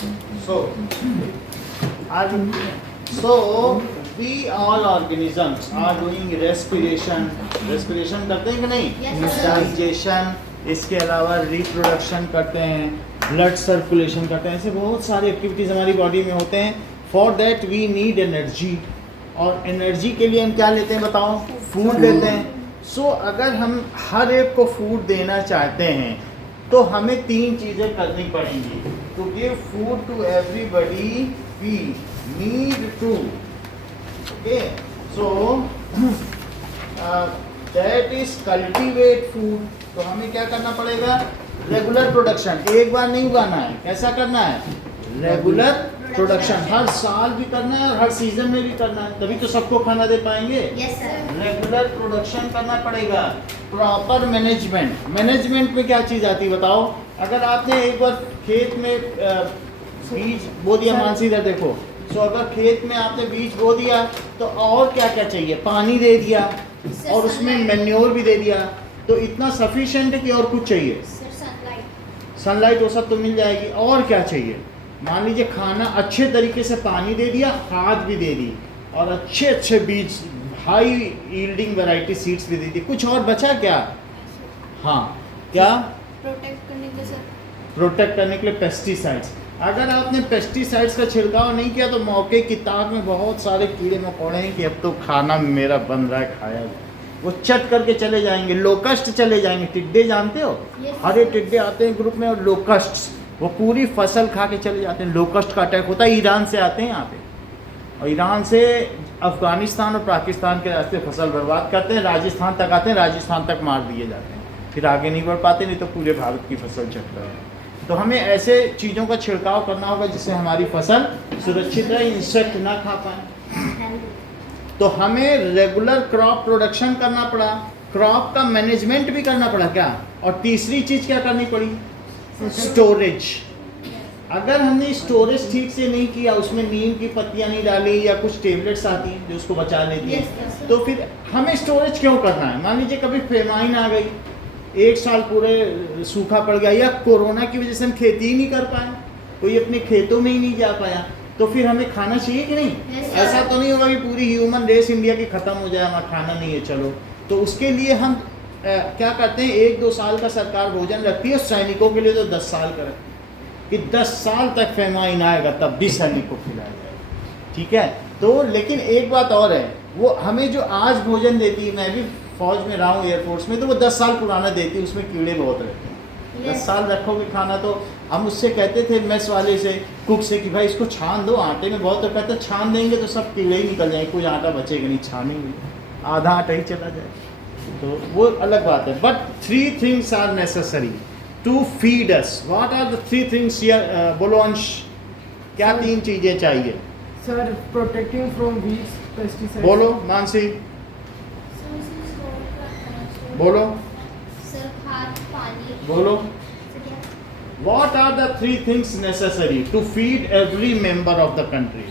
So we all organisms are doing respiration करते हैं कि नहीं? डाइजेशन, इसके अलावा रिप्रोडक्शन करते हैं, ब्लड सर्कुलेशन करते हैं, ऐसे बहुत सारे एक्टिविटीज हमारी बॉडी में होते हैं. For that we need energy, और एनर्जी के लिए हम क्या लेते हैं बताओ? फूड लेते हैं. सो अगर हम हर एक को फूड देना चाहते हैं तो हमें 3 चीज़ें करनी पड़ेंगी. To give food to everybody we need to, okay, so that is cultivate food. तो हमें क्या करना पड़ेगा? Regular production. एक बार नहीं उगाना है. कैसा करना है? Regular production. हर साल भी करना है और हर सीजन में भी करना है, तभी तो सबको खाना दे पाएंगे. रेगुलर प्रोडक्शन करना पड़ेगा. Proper management. मैनेजमेंट में क्या चीज़ आती है बताओ? अगर आपने एक बार खेत में बीज बो दिया, मानसी इधर देखो. सो अगर खेत में आपने बीज बो दिया तो और क्या क्या चाहिए? पानी दे दिया और उसमें मैन्योर भी दे दिया, तो इतना सफिशिएंट है कि और कुछ चाहिए? सनलाइट वो सब तो मिल जाएगी. और क्या चाहिए? मान लीजिए खाना अच्छे तरीके से पानी दे दिया, खाद भी दे दी, और अच्छे अच्छे बीज, हाई यील्डिंग वैरायटी सीड्स भी दे दी. कुछ और बचा क्या? हाँ, क्या? प्रोटेक्ट करने के लिए पेस्टिसाइड्स. अगर आपने पेस्टिसाइड्स का छिड़काव नहीं किया तो मौके की ताक में बहुत सारे कीड़े मकोड़े हैं कि अब तो खाना मेरा बन रहा है, खाया जाए. वो चट करके चले जाएंगे. लोकस्ट चले जाएंगे. टिड्डे जानते हो? हरे टिड्डे आते हैं ग्रुप में, और लोकस्ट वो पूरी फसल खा के चले जाते हैं. लोकस्ट का अटैक होता है. ईरान से आते हैं यहाँ पे, और ईरान से अफगानिस्तान और पाकिस्तान के रास्ते फसल बर्बाद करते हैं. राजस्थान तक आते हैं, राजस्थान तक मार दिए जाते हैं. फिर आगे नहीं बढ़ पाते, नहीं तो पूरे भारत की फसल चट रहे हैं. तो हमें ऐसे चीज़ों का छिड़काव करना होगा जिससे हमारी फसल सुरक्षित रहे, इंसेक्ट ना खा पाए. तो हमें रेगुलर क्रॉप प्रोडक्शन करना पड़ा, क्रॉप का मैनेजमेंट भी करना पड़ा. क्या? और तीसरी चीज़ क्या करनी पड़ी? स्टोरेज. अगर हमने स्टोरेज ठीक से नहीं किया, उसमें नीम की पत्तियां नहीं डाली या कुछ टेबलेट्स आती हैं जो उसको बचा लेती हैं, तो फिर हमें स्टोरेज क्यों करना है? मान लीजिए कभी फेमाइन आ गई, 1 साल पूरे सूखा पड़ गया, या कोरोना की वजह से हम खेती ही नहीं कर पाए, कोई अपने खेतों में ही नहीं जा पाया, तो फिर हमें खाना चाहिए कि नहीं? ऐसा तो नहीं होगा कि पूरी ह्यूमन रेस इंडिया की ख़त्म हो जाए, हमारा खाना नहीं है. चलो, तो उसके लिए हम क्या करते हैं? 1-2 साल का सरकार भोजन रखती है. सैनिकों के लिए तो 10 साल का रखती है कि 10 साल तक फेमाइन आएगा तब भी सैनिक को खिलाया जाएगा. ठीक है? तो लेकिन एक बात और है, वो हमें जो आज भोजन देती है, मैं भी फौज में रहा हूँ, एयरफोर्स में, तो वो 10 साल पुराना देती है. उसमें कीड़े बहुत रहते हैं. 10 साल रखोगे खाना, तो हम उससे कहते थे मेस वाले से, कुक से, कि भाई इसको छान दो, आटे में बहुत. तो कहते छान देंगे तो सब कीड़े ही निकल जाएंगे, कोई आटा बचेगा नहीं. छानेंगे आधा आटा ही चला जाए, तो वो अलग बात है. But 3 things are necessary to feed us. What are the 3 things here? बोलो अंश, क्या 3 चीज़ें चाहिए? Sir, protecting from weeds, pesticides. बोलो मानसी, बोलो. सर, खाद, पानी. बोलो. What are the 3 things necessary to feed every member of the country?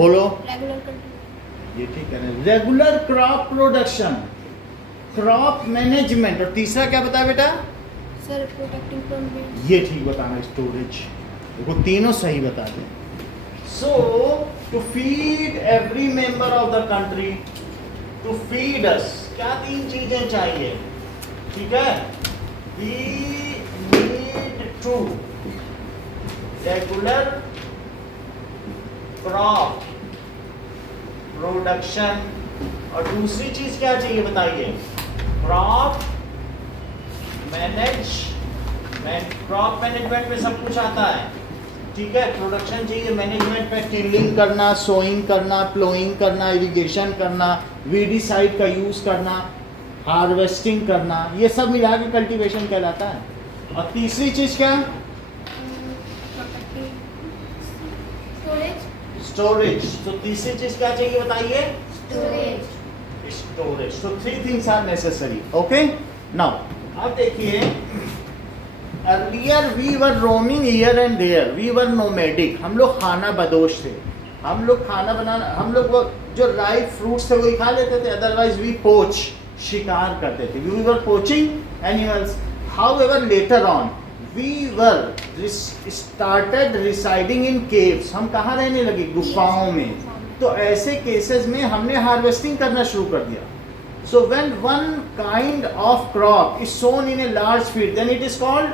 बोलो. ये ठीक है. Regular crop production, crop management, और तीसरा क्या बताया बेटा? Sir, protecting from weeds. ये ठीक बताना. स्टोरेज. देखो तीनों सही बता दें. So to feed every member of the country, to feed us, क्या 3 चीजें चाहिए? ठीक है? We need to regular crop production, और दूसरी चीज क्या चाहिए बताइए? क्रॉप मैनेजमेंट में सब कुछ आता है. ठीक है? प्रोडक्शन चाहिए, मैनेजमेंट में टिलिंग करना, सोइंग करना, प्लोइंग करना, इरिगेशन करना, वीडिसाइड का यूज करना, हार्वेस्टिंग करना, ये सब मिला के कल्टीवेशन कहलाता है. और तीसरी चीज क्या? स्टोरेज. तो तीसरी चीज क्या चाहिए बताइए? Storage. So 3 things are necessary. Okay? Now, अब देखिए, earlier we were roaming here and there. We were nomadic. हम लोग खाना बदोश थे. हम लोग खाना बनाना, हम लोग वो जो राइप फ्रूट्स थे वही खा लेते थे. Otherwise we poach, शिकार करते थे. We were poaching animals. However, later on, we were started residing in caves. हम कहाँ रहने लगे? गुफाओं में. तो ऐसे केसेस में हमने हार्वेस्टिंग करना शुरू कर दिया. So when one kind of crop is sown in a large field, then it is called.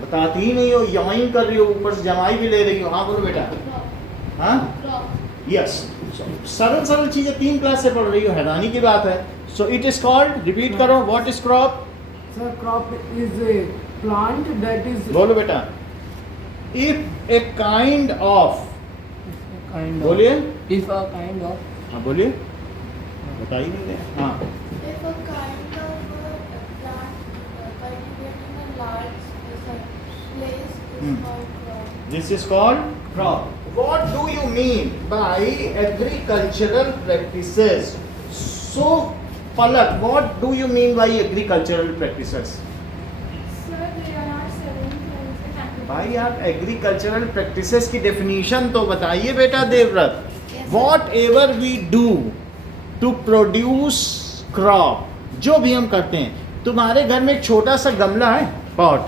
बताती ही नहीं हो, यॉइंग कर रही हो, ऊपर से जमाई भी ले रही हो. हाँ बोलो बेटा. हाँ? यस. सरल सरल चीजें 3 क्लास से पढ़ रही हो, हैरानी की बात है. So it is called. Repeat करो. What is crop? Sir, crop is a plant that is. बोलो बेटा. If a kind of. बोलिए. If a kind of. हाँ बोलिए. बता ही नहीं रहे. हाँ. If a kind of plant cultivated in a large place is called crop. This is called crop. What do you mean by agricultural practices? So, Palak, what do you mean by agricultural practices? Sir, they are not selling things in agriculture. भाई आप agricultural practices की definition तो बताइए बेटा Devvrat. Whatever we do to produce crop, जो भी हम करते हैं. तुम्हारे घर में एक छोटा सा गमला है, पॉट,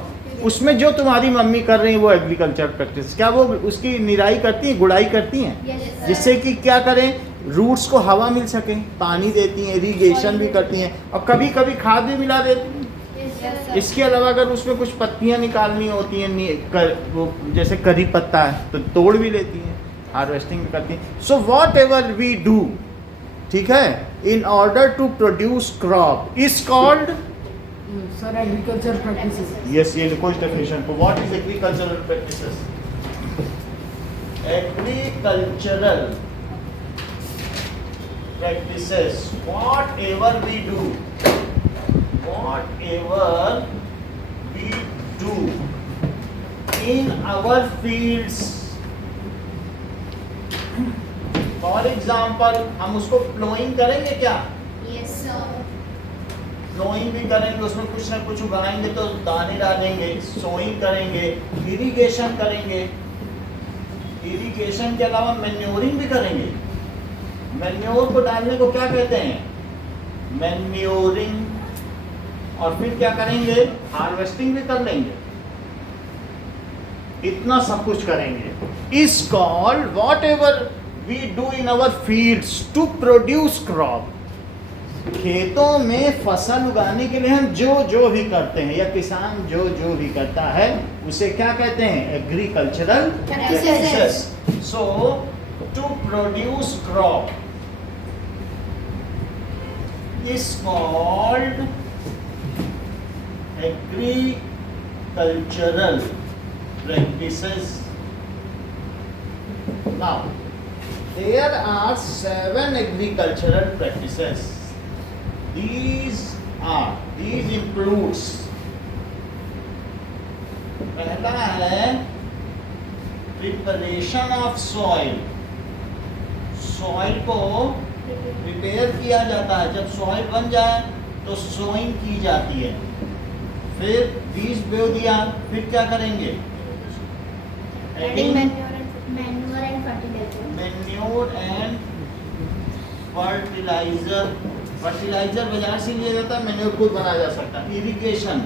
उसमें जो तुम्हारी मम्मी कर रही है वो एग्रीकल्चर प्रैक्टिस. क्या वो उसकी निराई करती हैं, गुड़ाई करती हैं, Yes, sir. जिससे कि क्या करें, रूट्स को हवा मिल सके, पानी देती हैं, इरिगेशन भी करती हैं, और कभी कभी खाद भी मिला देती हैं. Yes, sir. इसके अलावा अगर उसमें कुछ पत्तियां निकालनी होती हैं, वो जैसे करी पत्ता है तो तोड़ भी लेती हैं, हार्वेस्टिंग भी करती हैं. So whatever we do, ठीक है, in order to produce crop is called. Sir, agriculture practices. Yes, ये लिखो इस डेफिनेशन को. What is agricultural practices? Agricultural practices, whatever we do, whatever we do in our fields. For example, हम उसको ploughing करेंगे क्या? Yes, sir. Ploughing भी करेंगे, उसमें कुछ ना कुछ उगाएंगे तो दाने डालेंगे. सोइंग करेंगे, इरिगेशन करेंगे. इरिगेशन के अलावा मैन्योरिंग भी करेंगे. मैन्योर को डालने को क्या कहते हैं? मैन्योरिंग. और फिर क्या करेंगे? हार्वेस्टिंग भी कर लेंगे. इतना सब कुछ करेंगे. Is called whatever we do in our fields to produce crop. खेतों में फसल उगाने के लिए हम जो भी करते हैं, या किसान जो भी करता है, उसे क्या कहते हैं? Agricultural practices. So to produce crop is called agricultural practices. Now, there are 7 agricultural practices. These includes, पहला है preparation of soil. Soil को प्रिपेयर किया जाता है. जब सॉइल बन जाए तो सोइंग की जाती है. फिर बीज बो दिया, फिर क्या करेंगे? Adding manure and fertilizer. Manure and fertilizer. Fertilizer बाजार से लिया जाता है, मैन्योर खुद बनाया जा सकता है. इरिगेशन,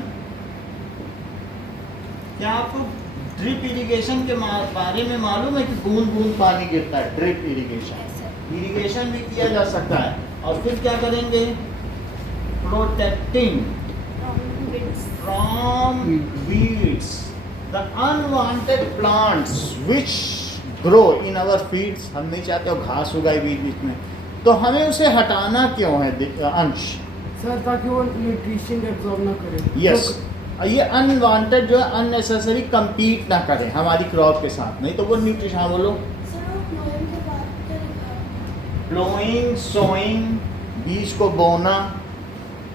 क्या आपको ड्रिप इरिगेशन के बारे में मालूम है कि बूंद बूंद पानी गिरता है? Drip irrigation. Yes, sir. Irrigation भी किया जा सकता है. और फिर क्या करेंगे? Protecting Weeds. from weeds, the unwanted plants which grow in our fields. हम नहीं चाहते हो घास उगाए बीच में, तो हमें उसे हटाना क्यों है? अंश Sir, ताकि वो न्यूट्रिशन एब्जॉर्ब ना करे. यस. ये अनवांटेड जो है, अननेसेसरी compete ना करे हमारी क्रॉप के साथ, नहीं तो वो न्यूट्रिशन. हाँ बोलो. Sir, plowing के बाद क्या लिखा है? प्लोइंग, सोइंग, बीज को बोना,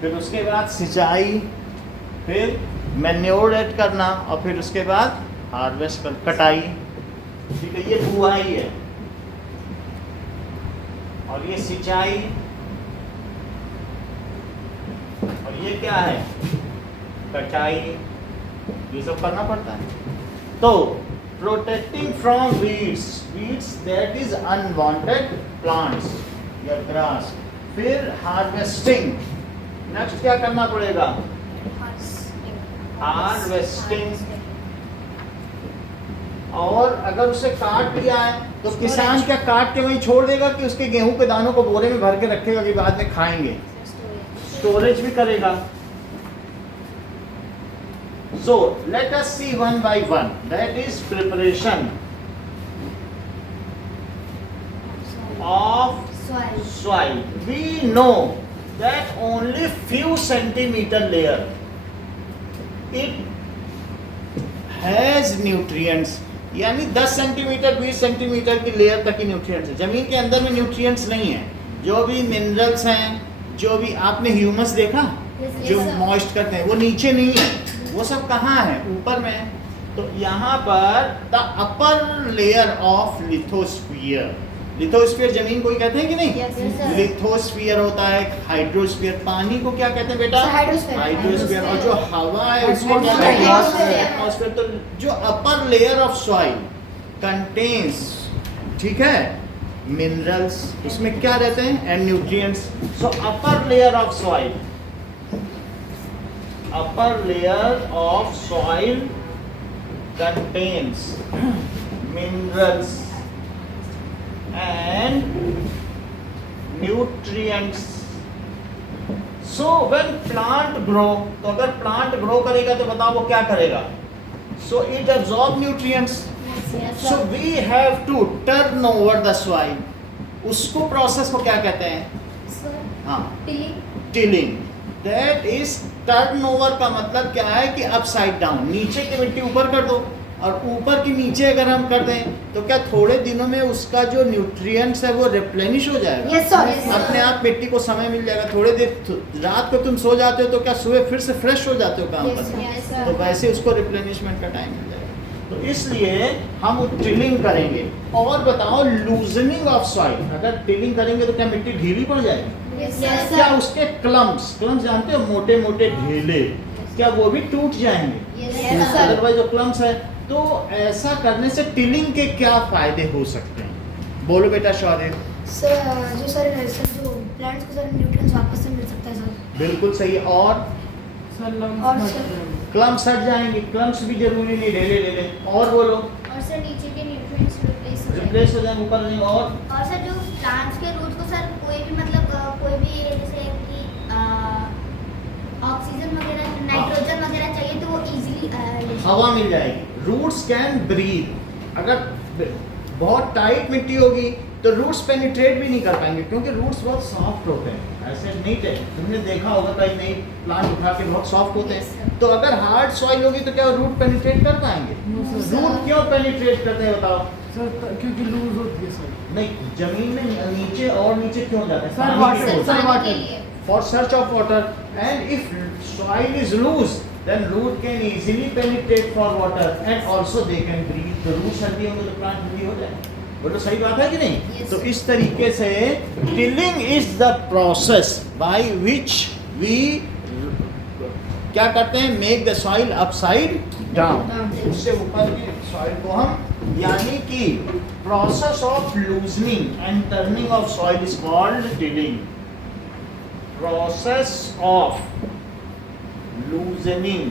फिर उसके बाद सिंचाई, फिर मैन्योर ऐड करना, और फिर उसके बाद हार्वेस्ट कर, कटाई. ठीक है, ये बुआई है, और ये सिंचाई, और ये क्या है? कटाई. ये सब करना पड़ता है. तो protecting from weeds that is unwanted plants या ग्रास. फिर हार्वेस्टिंग. नेक्स्ट क्या करना पड़ेगा? हार्वेस्टिंग। और अगर उसे काट लिया है तो किसान क्या काट के वहीं छोड़ देगा कि उसके गेहूं के दानों को बोरे में भर के रखेगा कि बाद में खाएंगे? स्टोरेज भी करेगा। So let us see one by one, that is preparation of soil. We know that only few centimeter layer it has nutrients, यानी 10 सेंटीमीटर 20 सेंटीमीटर की लेयर तक ही न्यूट्रिएंट्स है। जमीन के अंदर में न्यूट्रिएंट्स नहीं है। जो भी मिनरल्स हैं, जो भी आपने ह्यूमस देखा जो मॉइस्ट करते हैं, वो नीचे नहीं है, वो सब कहाँ है? ऊपर में है। तो यहाँ पर the upper layer of lithosphere, lithosphere जमीन को ही कहते हैं कि नहीं? Yes, sir. लिथोस्फीयर होता है, हाइड्रोस्फीयर। पानी को क्या कहते हैं बेटा? हाइड्रोस्फीयर। हाइड्रोस्फीयर। और जो हवा है उसको क्या Atmosphere. कहते हैं? Atmosphere. एटमॉस्फेयर। तो जो upper layer of soil contains, ठीक है, मिनरल्स, उसमें क्या रहते हैं? And nutrients. So upper layer of soil, upper layer of soil contains minerals and nutrients. So when plant grow, तो अगर plant grow करेगा तो बताओ वो क्या करेगा? So it absorb nutrients. So we have to turn over the soil. उसको process को क्या कहते हैं? हाँ, टिलिंग। That is turnover का मतलब क्या है कि upside down, नीचे की मिट्टी ऊपर कर दो और ऊपर की नीचे अगर हम कर दें तो क्या थोड़े दिनों में उसका जो न्यूट्रिएंट्स है वो रिप्लेनिश हो जाएगा? Yes, sir. Yes, sir. अपने आप मिट्टी को समय मिल जाएगा। थोड़े देर रात को तुम सो जाते हो तो क्या सुबह फिर से फ्रेश हो जाते हो काम Yes, करने? yes, sir. तो वैसे उसको रिप्लेनिशमेंट का टाइम मिल जाएगा। तो इसलिए हम टिलिंग करेंगे। और बताओ लूजनिंग ऑफ सॉइल, अगर टिलिंग करेंगे तो क्या मिट्टी ढीली पड़ जाएगी? Yes, sir. क्या उसके क्लम्प्स जानते हो, मोटे मोटे ढीले, क्या वो भी टूट जाएंगे? Yes, sir. अदरवाइज जो क्लम्प्स है। तो ऐसा करने से टिलिंग के क्या फायदे हो सकते हैं? बोलो बेटा शौर्य। सर जो प्लांट्स को सर न्यूट्रिएंट्स वापस से मिल सकता है सर। बिल्कुल सही। और Sir, lumps और हट sir- जाएंगे। क्लम्प्स हट जाएंगे। क्लम्प्स भी जरूरी नहीं, ढेले। और बोलो। और सर नीचे के न्यूट्रिएंट्स रिप्लेस हो जाएंगे। रिप्लेस हो जाएंगे, ऊपर नहीं। और सर जो प्लांट्स के रूट को सर कोई भी मतलब कोई भी जैसे कि ऑक्सीजन वगैरह नाइट्रोजन वगैरह चाहिए तो वो इजीली हवा मिल जाएगी। Roots can breathe. अगर बहुत टाइट मिट्टी होगी तो रूट्स पेनिट्रेट भी नहीं कर पाएंगे, क्योंकि रूट्स बहुत सॉफ्ट होते हैं। ऐसे नहीं थे, तुमने देखा होगा कहीं नई प्लांट उठा के बहुत सॉफ्ट होते हैं। तो अगर हार्ड सॉइल होगी तो क्या रूट पेनिट्रेट कर पाएंगे? No, sir. रूट क्यों पेनिट्रेट करते हैं बताओ? Sir, क्योंकि लूज होती है सर। नहीं, जमीन में नीचे और नीचे क्यों जाते हैं? Sir, पानी water. की खोज। Sir, पानी water. के लिए। For search of water, and if soil is loose, then root can easily penetrate for water, and also they can breathe. तो roots healthy होंगे तो plant healthy हो जाए। बोलो सही बात है कि नहीं? Yes. तो इस तरीके से tilling is the process by which we क्या करते हैं? Make the soil upside down. उससे ऊपर की soil को हम, यानी कि process of loosening and turning of soil is called tilling. Process of loosening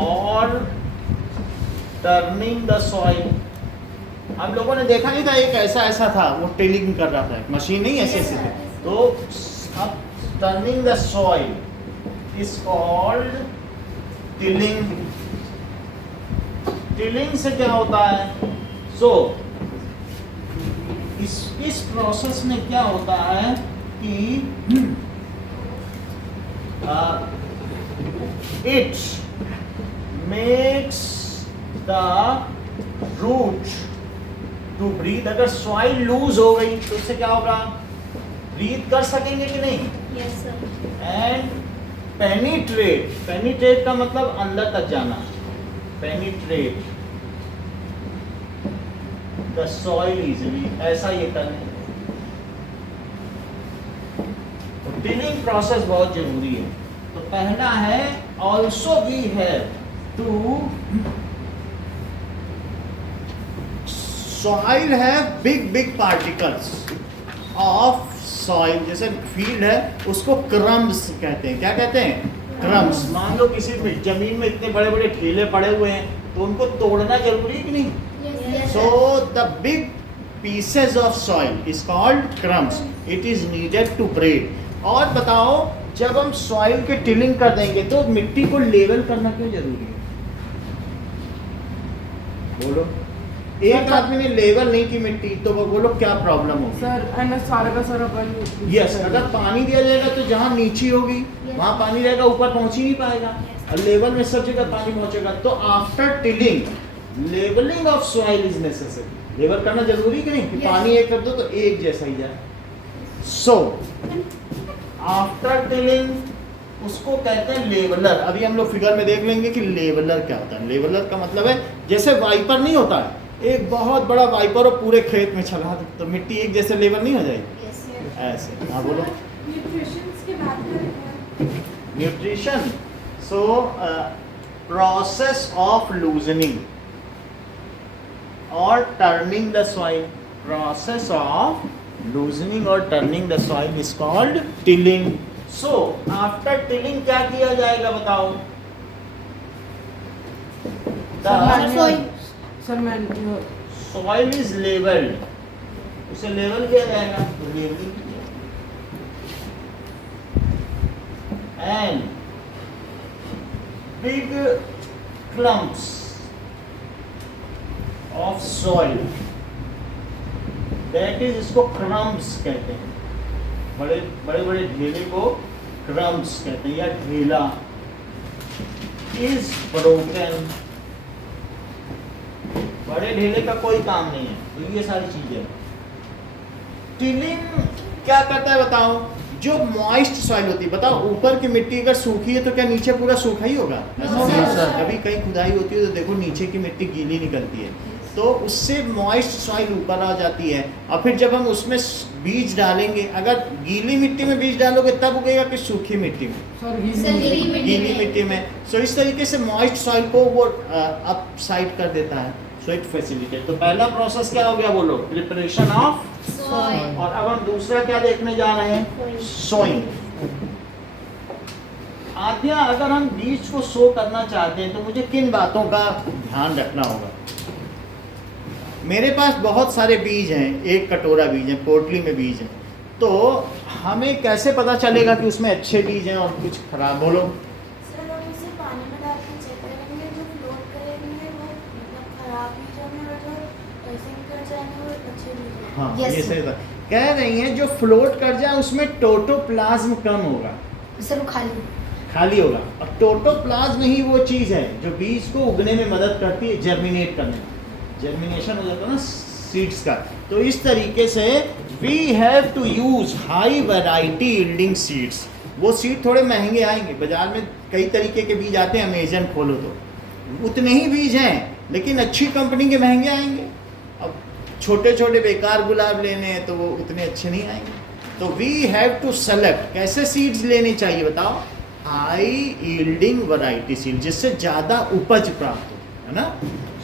or turning the soil. हम लोगों ने देखा नहीं था, एक ऐसा था, वो टिलिंग कर रहा था, एक मशीन नहीं ऐसे ऐसे थी। तो अब turning the soil is called tilling. Tilling से क्या होता है? इस प्रोसेस में क्या होता है कि it makes the root to breathe. अगर सॉइल लूज हो गई तो इससे क्या होगा? ब्रीथ कर सकेंगे कि नहीं? Yes sir. एंड पेनिट्रेट का मतलब अंदर तक जाना। पेनिट्रेट द सॉइल इजीली, ऐसा ये करने। टिलिंग प्रोसेस बहुत जरूरी है। तो पहला है also we have to soil have big particles of soil. जैसे फील्ड है उसको क्रम्स कहते हैं। क्या कहते हैं? क्रम्स। मान लो किसी में जमीन में इतने बड़े बड़े ढेले पड़े हुए हैं तो उनको तोड़ना जरूरी है कि नहीं? Yes, So the big pieces of soil is called crumbs. It is needed to breed. और बताओ, जब हम सॉइल के टिलिंग कर देंगे तो मिट्टी को लेवल करना क्यों जरूरी है? बोलो, एक आदमी ने लेवल नहीं की मिट्टी तो वो बोलो क्या प्रॉब्लम होगी? सर एंड सारा का सारा पानी यस, अगर पानी दिया जाएगा तो जहाँ नीची होगी वहाँ पानी रहेगा, ऊपर पहुँच ही नहीं पाएगा। और लेवल में सब जगह पानी पहुँचेगा। तो after tilling levelling of soil is necessary. Level करना जरूरी कि नहीं कि पानी एक कर दो तो एक जैसा ही जाए। सो आफ्टर टिलिंग उसको कहते हैं लेवलर। अभी हम लोग फिगर में देख लेंगे कि लेवलर क्या होता है। लेवलर का मतलब है जैसे वाइपर नहीं होता है, एक बहुत बड़ा वाइपर और पूरे खेत में चला दो तो मिट्टी एक जैसे लेवल नहीं हो जाएगी? ऐसे। हाँ बोलो। न्यूट्रिशंस की बात करें nutrition, so process of loosening और turning the soil. Process of loosening और turning the soil is called tilling. So after tilling क्या किया जाएगा बताओ? सर मैं सॉइल इज लेवल्ड। उसे लेवल किया जाएगा तो levelling and big clumps of soil, that is, इसको क्रम्स कहते हैं। बड़े बड़े बड़े ढेले को क्रम्स कहते हैं या ढेला। इज ब्रोकन, बड़े ढेले का कोई काम नहीं है। तो ये सारी चीजें। टिलिंग क्या करता है बताओ? जो मॉइस्ट सॉइल होती है, बताओ ऊपर की मिट्टी अगर सूखी है तो क्या नीचे पूरा सूखा ही होगा? कभी कहीं खुदाई होती है तो देखो नीचे की मिट्टी गीली निकलती है, तो उससे मॉइस्ट सॉइल ऊपर आ जाती है। और फिर जब हम उसमें बीज डालेंगे, अगर गीली मिट्टी में बीज डालोगे तब उगेगा कि सूखी मिट्टी में? सर गीली मिट्टी में। सो इस तरीके से मॉइस्ट सॉइल को वो अप साइड कर देता है। So it facilitate. तो पहला प्रोसेस क्या हो गया बोलो? Preparation of Soil. और अब हम दूसरा क्या देखने जा रहे हैं? सोइंग। आद्या, अगर हम बीज को सो करना चाहते हैं तो मुझे किन बातों का ध्यान रखना होगा? मेरे पास बहुत सारे बीज हैं, एक कटोरा बीज है, पोटली में बीज है, तो हमें कैसे पता चलेगा कि उसमें अच्छे बीज हैं और कुछ खराब? बोलो। सर हम इसे पानी में डाल के चेक करेंगे, जो फ्लोट करेंगे वो मतलब खराब बीज होंगे और जो सिंक कर जाएंगे वो अच्छे बीज होंगे। हाँ, Yes, ये sir. सही बात कह रही हैं। जो फ्लोट कर जाए उसमें टोटोप्लाज्म कम होगा, सर वो खाली खाली होगा। और टोटोप्लाज्म ही वो चीज़ है जो बीज को उगने में मदद करती है, जर्मिनेट करने में। जर्मिनेशन हो जाता है ना सीड्स का। तो इस तरीके से we have to use high variety yielding seeds. वो सीड थोड़े महंगे आएंगे, बाजार में कई तरीके के बीज आते हैं, अमेजन खोलो तो उतने ही बीज हैं, लेकिन अच्छी कंपनी के महंगे आएंगे। अब छोटे छोटे बेकार गुलाब लेने हैं तो वो उतने अच्छे नहीं आएंगे। तो वी हैव टू सेलेक्ट। कैसे सीड्स लेनी चाहिए बताओ? हाई यील्डिंग वैरायटी सीड, जिससे ज़्यादा उपज प्राप्त हो, है ना?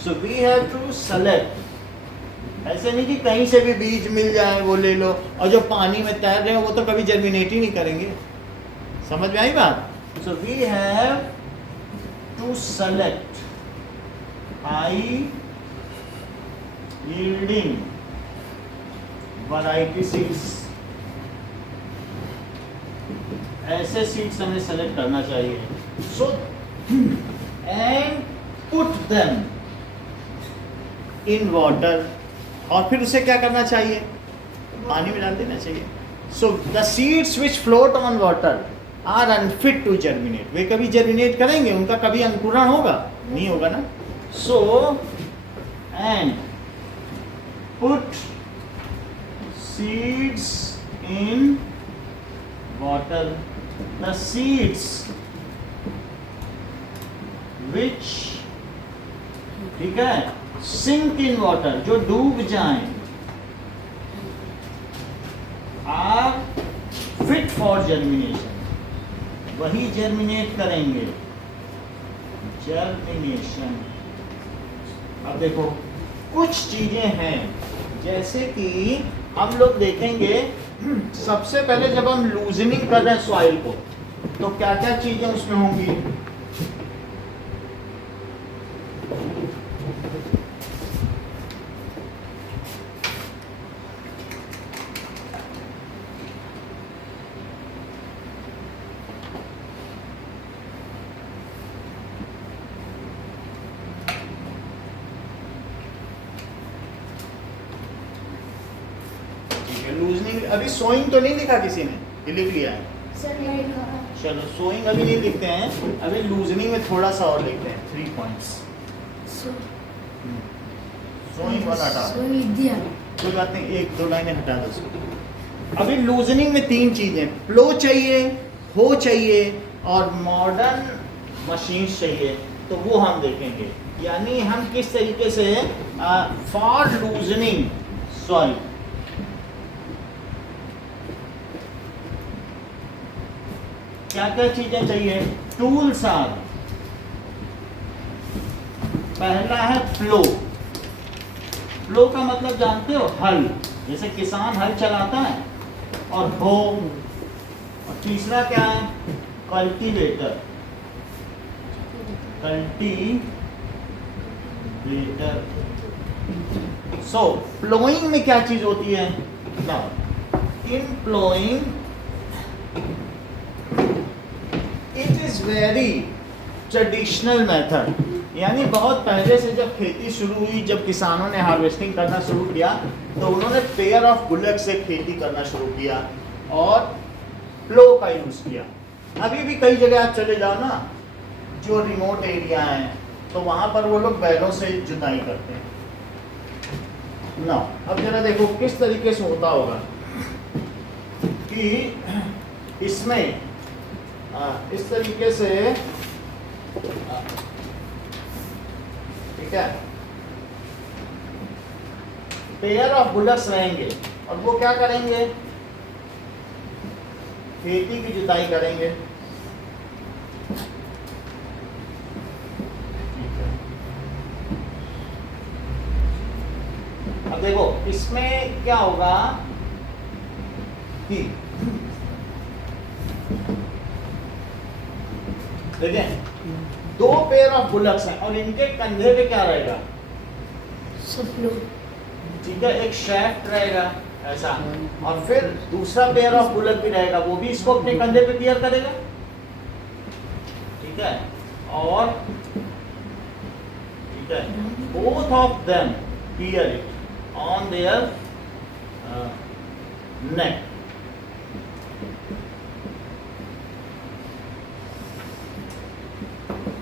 So we have to select. ऐसे नहीं कि कहीं से भी बीज मिल जाए वो ले लो, और जो पानी में तैर रहे हो वो तो कभी जर्मिनेट ही नहीं करेंगे। समझ में आई बात? So we have to select high yielding variety seeds. ऐसे सीड्स हमें सेलेक्ट करना चाहिए। So and put them in water. और फिर उसे क्या करना चाहिए? पानी में डाल देना चाहिए। So the seeds which float on water are unfit to germinate. वे कभी जर्मिनेट करेंगे? उनका कभी अंकुरण होगा? नहीं होगा ना। सो and put seeds in water. The seeds which, ठीक है, sink in water, जो डूब जाएं, are fit for germination, वही जर्मिनेट करेंगे। जर्मिनेशन। अब देखो कुछ चीजें हैं, जैसे कि हम लोग देखेंगे सबसे पहले जब हम लूजनिंग कर रहे हैं सॉइल को, तो क्या क्या चीजें उसमें होंगी? लूजनिंग अभी सोइंग तो नहीं लिखा किसी ने, ये लिख लिया है? सर नहीं लिखा। चलो सोइंग अभी नहीं लिखते हैं, अभी लूजनिंग में थोड़ा सा और लिखते हैं 3 पॉइंट्स। सोइंग वाला हटा दो, सोइंग लिख दिया। कोई बात नहीं, 1-2 लाइनें हटा दो उसको। अभी लूजनिंग में 3 चीजें, फ्लो चाहिए, हो चाहिए और मॉडर्न मशीन्स चाहिए, तो वो हम देखेंगे। यानी हम किस तरीके से फॉर लूजनिंग सॉइल क्या क्या चीजें चाहिए। टूल्स आर, पहला है फ्लो। फ्लो का मतलब जानते हो, हल, जैसे किसान हल चलाता है, और हो। और तीसरा क्या है, कल्टीवेटर। कल्टीवेटर। सो फ्लोइंग में क्या चीज होती है? In ploughing it is very traditional method. यानी बहुत पहले से जब खेती शुरू हुई, जब किसानों ने हार्वेस्टिंग करना शुरू किया, तो उन्होंने पेयर ऑफ बुलक से खेती करना शुरू किया और फ्लो का यूज किया। अभी भी कई जगह आप चले जाओ ना, जो रिमोट एरिया हैं, तो वहां पर वो लोग बैलों से जुताई करते हैं ना। अब जरा देखो किस तरीके से होता होगा कि इसमें इस तरीके से, ठीक है, पेयर ऑफ बुलक्स रहेंगे और वो क्या करेंगे, खेती की जुताई करेंगे। अब देखो इसमें क्या होगा कि देखें, 2 पेयर ऑफ बुलक्स हैं और इनके कंधे पे क्या रहेगा, सब फ्लो। ठीक है, एक शैफ्ट रहेगा ऐसा, और फिर दूसरा पेयर ऑफ बुलक भी रहेगा, वो भी इसको अपने कंधे पे बियर करेगा, ठीक है। और ठीक है, both of them bear it on their neck.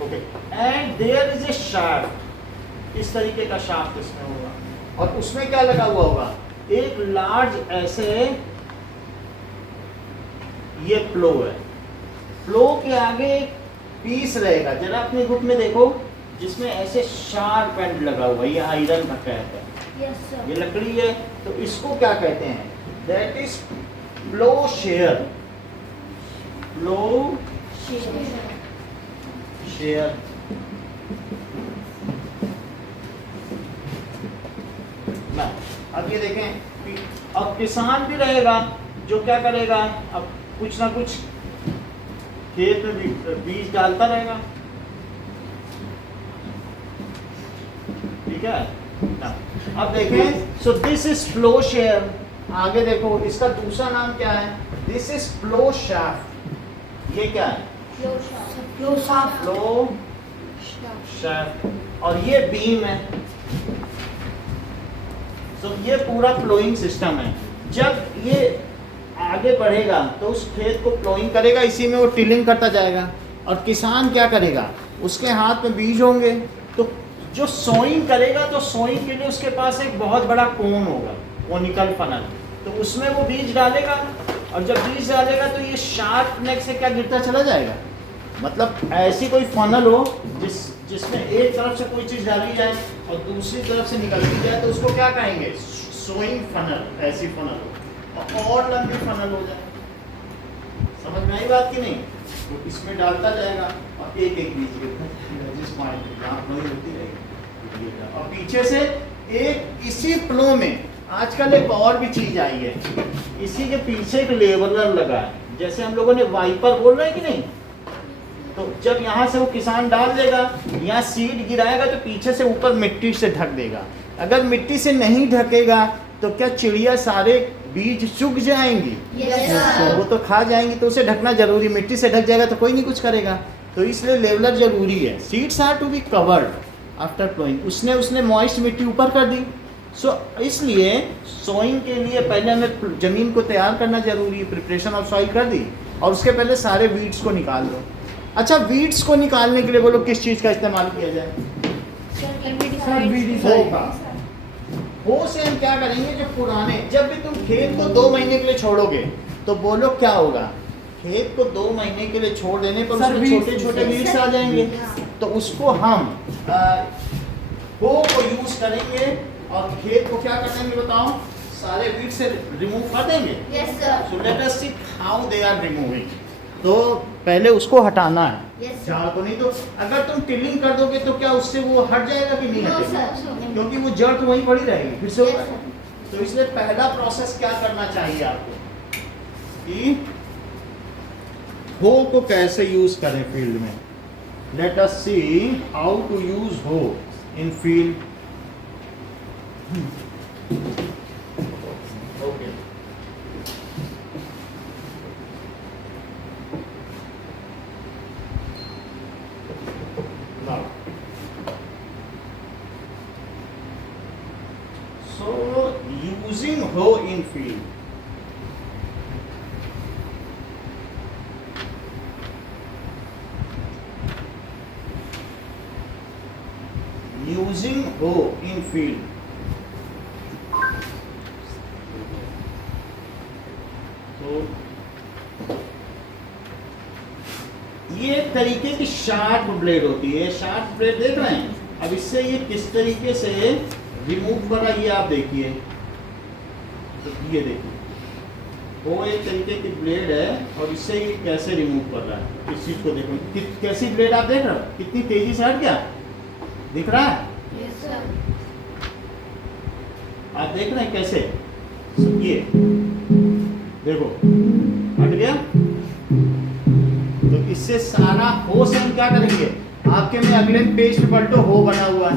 Okay, and there is a shaft. इस तरीके का शाफ्ट इसमें होगा और उसमें क्या लगा हुआ होगा, एक लार्ज ऐसे, ये फ्लो है, फ्लो के आगे एक पीस रहेगा, जरा अपने ग्रुप में देखो, जिसमें ऐसे शार्प एंड लगा हुआ है, ये आयरन का कैप है, यस सर। ये लकड़ी है, तो इसको क्या कहते हैं, that is flow share. Flow share. ना अब ये देखें, अब किसान भी रहेगा जो क्या करेगा, अब कुछ ना कुछ खेत में बीज डालता रहेगा, ठीक है ना। अब देखें, so this is flow share. आगे देखो, इसका दूसरा नाम क्या है, दिस इज फ्लो शाफ्ट। ये क्या है, फ्लो साफ। फ्लो शाफ्ट, और ये बीम है। तो ये पूरा फ्लोइंग सिस्टम है। जब ये आगे बढ़ेगा तो उस खेत को फ्लोइंग करेगा, इसी में वो टिलिंग करता जाएगा, और किसान क्या करेगा, उसके हाथ में बीज होंगे, तो जो सोइंग करेगा, तो सोइंग के लिए उसके पास एक बहुत बड़ा कोन होगा, कोनिकल फनल, तो उसमें वो बीज डालेगा, और जब बीज डालेगा तो ये शार्प नेक से क्या गिरता चला जाएगा। मतलब ऐसी कोई फनल हो जिसमें एक तरफ से कोई चीज़ डाली जाए और दूसरी तरफ से निकलती जाए, तो उसको क्या कहेंगे, सोइंग फनल। ऐसी फनल हो और लंबी फनल हो जाए, समझ में आई बात की नहीं, तो इसमें डालता जाएगा और एक एक बीज गिरता जाएगा, जिस पॉइंट पे जहाँ फ्लोइंग होती रहेगी, और पीछे से एक इसी फ्लो में आजकल एक और भी चीज आई है, इसी के पीछे एक लेवलर लगा है, जैसे हम लोगों ने वाइपर बोल रहे हैं कि नहीं, तो जब यहाँ से वो किसान डाल देगा, यहाँ सीड गिराएगा तो पीछे से ऊपर मिट्टी से ढक देगा। अगर मिट्टी से नहीं ढकेगा तो क्या चिड़िया सारे बीज चुग जाएंगी? तो वो तो खा जाएंगी, तो उसे ढकना जरूरी। मिट्टी से ढक जाएगा तो कोई नहीं कुछ करेगा, तो इसलिए लेवलर जरूरी है। Seeds are to be covered after ploughing. उसने मॉइस्ट मिट्टी ऊपर कर दी। इसलिए सोइंग के लिए पहले हमें ज़मीन को तैयार करना जरूरी है, प्रिपरेशन ऑफ सॉइल कर दी, और उसके पहले सारे वीड्स को निकाल दो। अच्छा, वीड्स को निकालने के लिए बोलो किस चीज़ का इस्तेमाल किया जाए? वो से हम क्या करेंगे, जो पुराने, जब भी तुम खेत को 2 महीने के लिए छोड़ोगे तो बोलो क्या होगा, खेत को 2 महीने के लिए छोड़ देने पर उसमें छोटे छोटे वीड्स आ जाएंगे, तो उसको हम वो को यूज करेंगे और खेत को क्या कर देंगे बताओ, सारे वीड से रिमूव कर देंगे। Yes sir. So let us see how they are removing. तो पहले उसको हटाना है, Yes, sir. झाड़ को नहीं। तो अगर तुम टिलिंग कर दोगे तो क्या उससे वो हट जाएगा कि नहीं No, हटेगा? sir. क्योंकि वो जड़ तो वहीं पड़ी रहेगी, फिर से Yes, होगा। sir. तो इसलिए पहला प्रोसेस क्या करना चाहिए आपको कि हो को कैसे यूज करें फील्ड में। Let us see how to use hoe in field. Okay, now so using hoe in field, using hoe in field, तो ये एक तरीके की शार्प ब्लेड होती है। शार्प ब्लेड देख रहे हैं, अब इससे ये किस तरीके से रिमूव कर रहा है ये आप देखिए। तो ये देखिए, वो एक तरीके की ब्लेड है और इससे ये कैसे रिमूव कर रहा है। इस चीज को देखो, कैसी ब्लेड आप देख रहे हो, कितनी तेजी से हट गया, दिख रहा है? Yes, sir. आप देख रहे हैं कैसे, ये देखो हट गया। तो इससे सारा हो से हम क्या करेंगे, आपके में अगले पेज पे पलटो, हो बना हुआ है,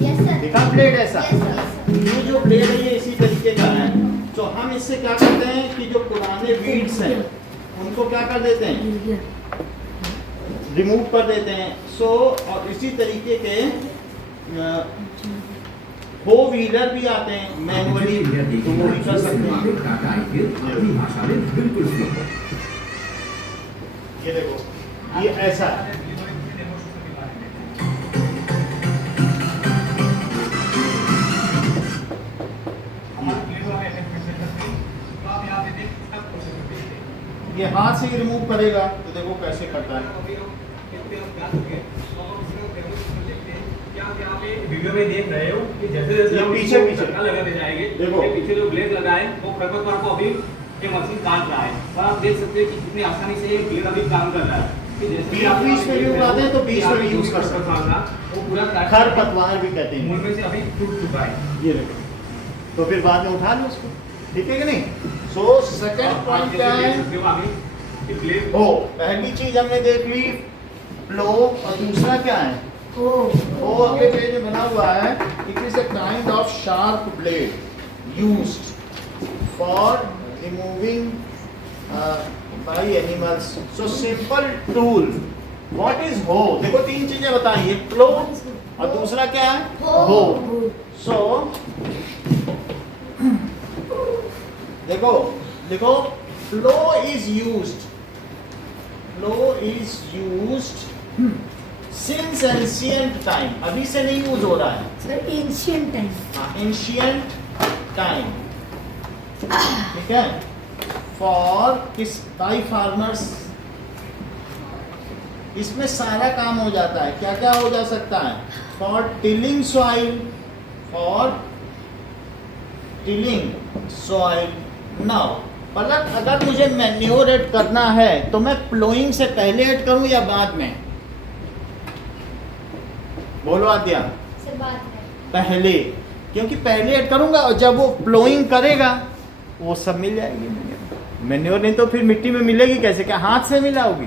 Yes, sir. देखा ब्लेड ऐसा। Yes, sir. Yes, sir. ये जो ब्लेड है ये इसी तरीके का है। तो हम इससे क्या करते हैं कि जो पुराने वीड्स हैं उनको क्या कर देते हैं, रिमूव कर देते हैं। और इसी तरीके के हो व्हीलर भी आते हैं मैनुअली, तो वो भी कर सकते हैं। ये देखो, ये ऐसा है। ये हाथ से ही रिमूव करेगा, तो देखो कैसे करता है। वीडियो में देख रहे हो कि जैसे जैसे ये हम पीछे इसको पीछे चक्का लगाते जाएंगे, देखो। ये पीछे जो ब्लेड लगा है वो प्रकट पर को अभी ये मशीन काट रहा है। और आप देख सकते हैं कि कितनी आसानी से ये ब्लेड अभी काम कर रहा है। कि जैसे ही आप बीच में भी उगाते हैं तो बीच में भी यूज कर सकते हैं। वो पूरा काट खरपतवार भी कहते हैं। मूल में से अभी टूट चुका है। ये देखो, तो फिर बाद में उठा लो उसको, ठीक है कि नहीं। सो सेकंड पॉइंट क्या है, ब्लेड हो पहली चीज हमने देख ली फ्लो, और दूसरा क्या है, वो अगले पेज में बना हुआ है, it is a kind of sharp blade used for removing by animals. So simple tool. What is हो, देखो 3 चीजें बताइए, फ्लो और दूसरा क्या है, हो। सो देखो देखो, flow is used, flow is used since ancient time. अभी से नहीं यूज हो रहा है, sir ancient time, ancient time, ठीक है। फॉर किस बाई फार्मर्स, इसमें सारा काम हो जाता है। क्या क्या हो जा सकता है, for tilling soil, for tilling soil. Now Palak, अगर मुझे मैन्योर ऐड करना है तो मैं प्लोइंग से पहले ऐड करूं या बाद में, बोलो आद्या। सर बात है। पहले, क्योंकि पहले ऐड करूंगा और जब वो प्लोइंग करेगा वो सब मिल जाएगी मुझे। मैन्योर नहीं तो फिर मिट्टी में मिलेगी कैसे, क्या हाथ से मिलाओगी?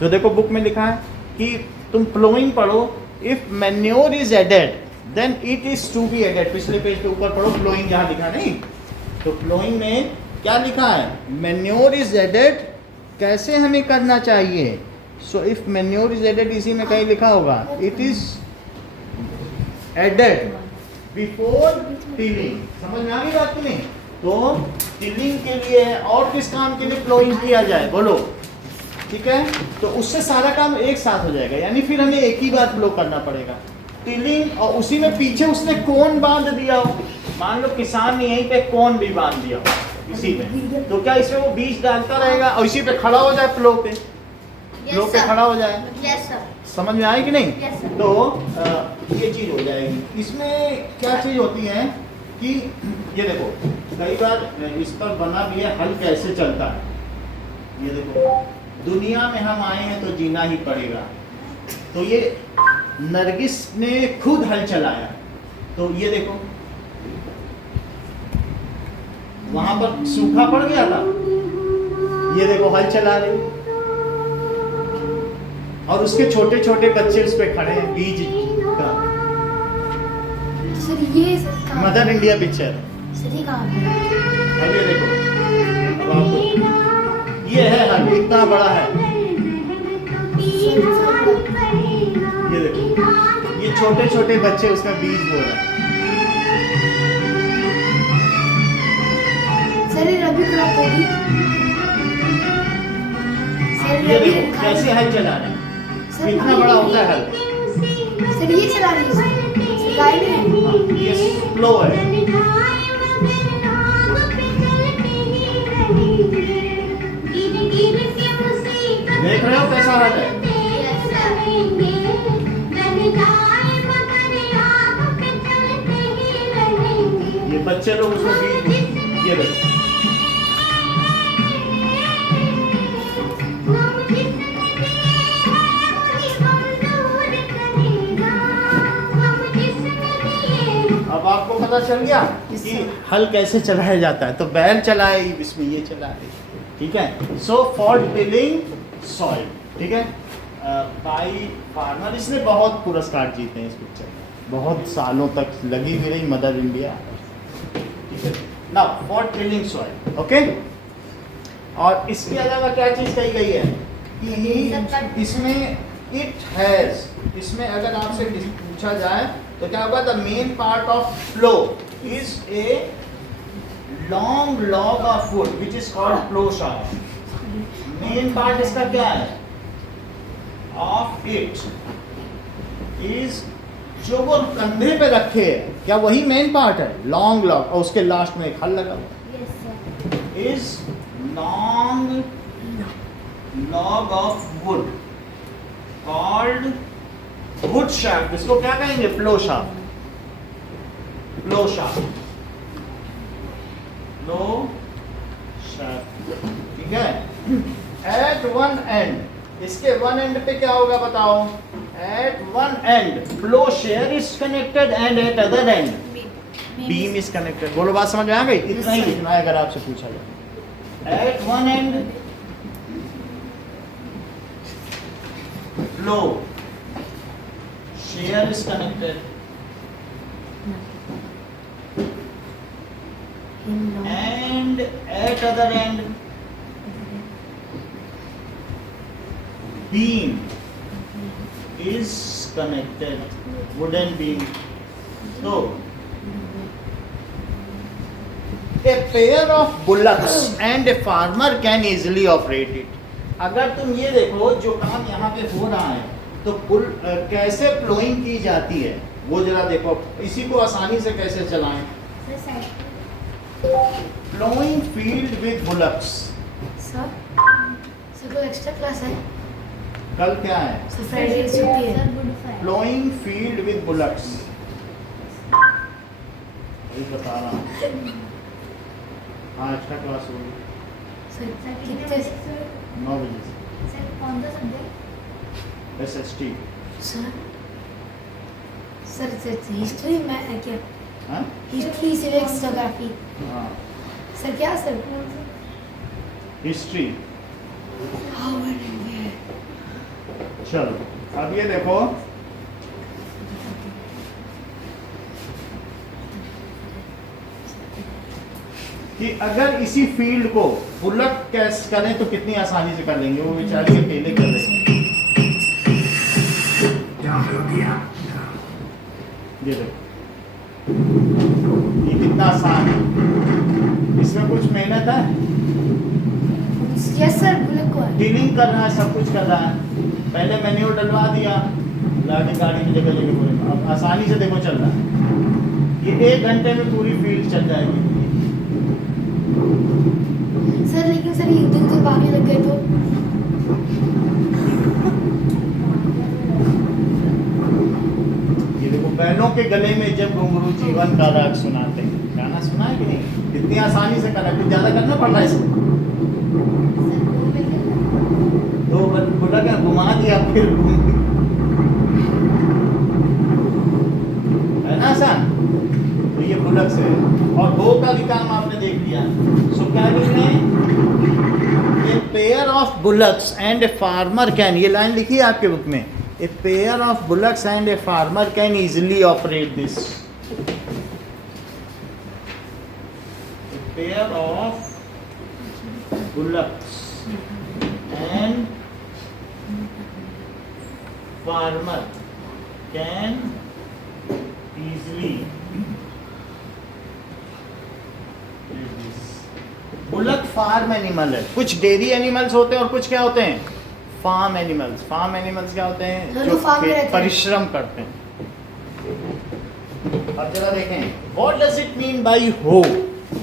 तो देखो बुक में लिखा है कि तुम फ्लोइंग पढ़ो, if manure is added then it is to be added. पिछले पेज पे ऊपर पढ़ो फ्लोइंग, जहाँ लिखा नहीं, तो फ्लोइंग में क्या लिखा है, मैन्योर इज एडेड, कैसे हमें करना चाहिए। So if manure is added, इसी में कहीं लिखा होगा it is added before tilling. समझ में आ गई बात की नहीं? तो टिलिंग के लिए है और किस काम के लिए फ्लोइंग किया जाए बोलो, ठीक है? तो उससे सारा काम एक साथ हो जाएगा, यानी फिर हमें एक ही बार फ्लो करना पड़ेगा, टिलिंग, और उसी में पीछे उसने कोन बांध दिया हो। मान लो किसान ने यहीं पे कोन भी बांध दिया हो इसी में, तो क्या इसमें वो बीज डालता रहेगा और इसी पे खड़ा हो जाए, फ्लो पे, फ्लो पे खड़ा हो जाए। Yes sir. समझ में आई कि नहीं? Yes, sir. तो ये चीज हो जाएगी। इसमें क्या चीज होती है कि ये देखो कई बार इस पर बना भी है हल कैसे चलता है। ये देखो, दुनिया में हम आए हैं तो जीना ही पड़ेगा। तो ये नरगिस ने खुद हल चलाया। तो ये देखो वहां पर सूखा पड़ गया था, ये देखो हल चला रही, और उसके छोटे छोटे बच्चे उस पे खड़े हैं, बीज का। सर ये कहाँ मदर इंडिया पिक्चर। सर ये कहाँ पे है? अब ये देखो, अब आपको ये है हल, इतना बड़ा है, ये देखो, ये छोटे छोटे बच्चे उसका बीज बो रहे हैं। सर ये रबी क्रॉप होगी। सर ये रबी देखो कैसे हल चला रहे हैं, इतना बड़ा होता है हल। सर ये चला रही है, सर गाय में है। हाँ, ये स्लो है। देख रहे हो कैसा हल है? ये बच्चे लोग उसमें बीज, ये देखो अब आपको पता चल गया कि हल कैसे चलाया जाता है। तो बैल चलाए, इसमें ये चला रही, ठीक है। सो फॉर टिलिंग सॉइल, ठीक है, बाई फार्मर। इसने बहुत पुरस्कार जीते हैं इस पिक्चर में, बहुत सालों तक लगी हुई रही मदर इंडिया, ठीक है। Now for tilling soil, okay. और इसके अलावा क्या चीज़ कही गई है कि इसमें इट हैज़, इसमें अगर आपसे पूछा जाए तो क्या होगा, the main part of flow is a long log of would which is called flow shaft. Main part इसका क्या है, ऑफ इट इज, जो वो कंधे पे रखे है, क्या वही मेन पार्ट है, लॉन्ग लॉग, और उसके लास्ट में एक हल लगा हुआ is long log of wood called wood shaft. इसको क्या कहेंगे, plough shaft, plough shaft, plough shaft, ठीक है। एट वन एंड, इसके वन एंड पे क्या होगा बताओ, at one end plough share is connected and at other end beam is connected. बोलो बात समझ में आ गई? इतना ही लिखना है अगर आपसे पूछा जाए। At one end plough shear is connected and at other end beam is connected, wooden beam. So a pair of bullocks and a farmer can easily operate it. अगर तुम ये देखो जो काम यहाँ पे हो रहा है तो कैसे फ्लोइंग की जाती है वो जरा देखो, इसी को आसानी से कैसे चलाएं। Ploughing field with bullocks. Sir कोई एक्स्ट्रा क्लास है? कल क्या है? सर फ्राइडे की छुट्टी है। फ्लोइंग फील्ड विद बुलक्स, वही बता रहा हूँ। हाँ एक्स्ट्रा क्लास होगी सर कितने? 9 बजे से। कौन सा सब्जेक्ट? SST। सर हिस्ट्री में क्या? हाँ हिस्ट्री, सिविक्स, ज्योग्राफी। हाँ सर क्या sir? History. How and where? चलो अब ये देखो, कि अगर इसी फील्ड को बुलक कैस करें तो कितनी आसानी से कर लेंगे, वो बेचारी अकेले कर रहे हैं। ये देखो, ये कितना आसान है, इसमें कुछ मेहनत है, Yes sir, बुलेट को है। डीलिंग कर रहा है, सब कुछ कर रहा है। पहले मैन्यूअल डलवा दिया, लाके गाड़ी में जगह जगह बोले, अब आसानी से देखो चल रहा है। ये 1 घंटे में पूरी फील्ड चल जाएगी। सर लेकिन सर ये इधर भागने लग गए तो ये देखो, बैलों के गले में जब घुंघरू जीवन का राग सुनाते हैं, गाना सुना है कि नहीं? इतनी आसानी से करना, कुछ ज्यादा करना पड़ रहा है इसको। दो बुला क्या घुमा दिया, फिर है ना आसान। तो ये बुलक से है। और दो का भी काम आपने देख लिया। सो क्या लिखना है? A pair of bullocks and a farmer can, ये लाइन लिखी है आपके बुक में, a pair of bullocks and a farmer can easily operate this. A pair of bullocks and farmer can easily do this. Bullock farm animal है, कुछ dairy animals होते हैं और कुछ क्या होते हैं, फार्म एनिमल्स। फार्म एनिमल्स क्या होते हैं, जो जो farm में रहते हैं। परिश्रम करते हैं। अब जरा देखें, what does it mean by हो।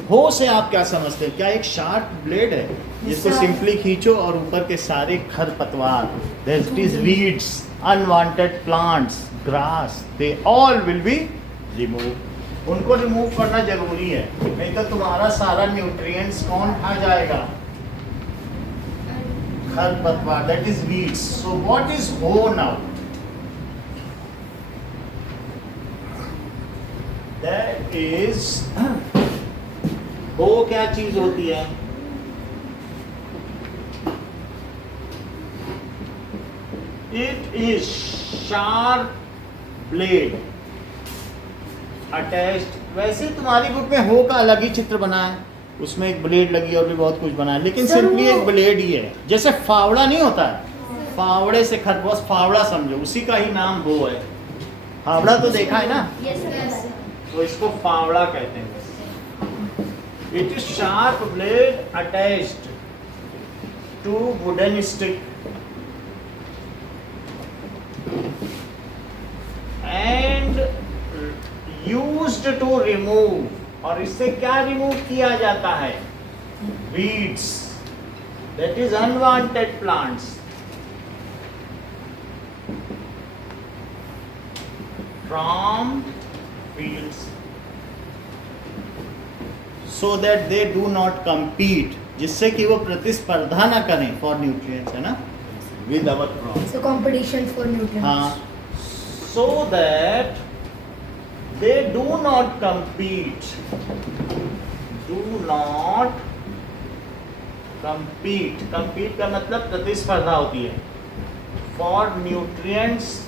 हो से आप क्या समझते हैं? क्या एक शार्प ब्लेड है जिसको Sir. सिंपली खींचो और ऊपर के सारे खरपतवार, that is weeds, unwanted plants, grass, they all will be remove. उनको रिमूव करना जरूरी है, नहीं तो तुम्हारा सारा न्यूट्रिएंट्स कौन खा जाएगा, खरपतवार, that is weeds. So what is हो नाउ? दैट इज, हो क्या चीज होती है? It is sharp blade attached. वैसे तुम्हारी बुक में हो का अलग ही चित्र बना है, उसमें एक ब्लेड लगी और भी बहुत कुछ बना है, लेकिन सर, सिंपली वो- एक ब्लेड ही है। जैसे फावड़ा नहीं होता है, फावड़े से खरगोश, फावड़ा समझो, उसी का ही नाम हो है। फावड़ा तो देखा है ना, यस सर। तो इसको फावड़ा कहते हैं। It is sharp blade attached to wooden stick and used to remove, और इससे क्या रिमूव किया जाता है? Weeds, that is unwanted plants from fields, so that they do not compete, जिससे कि वो प्रतिस्पर्धा ना करें फॉर न्यूट्रिएंट्स, है ना, with our crop. So competition for nutrients. हाँ, so that they do not compete, compete का मतलब प्रतिस्पर्धा होती है, for nutrients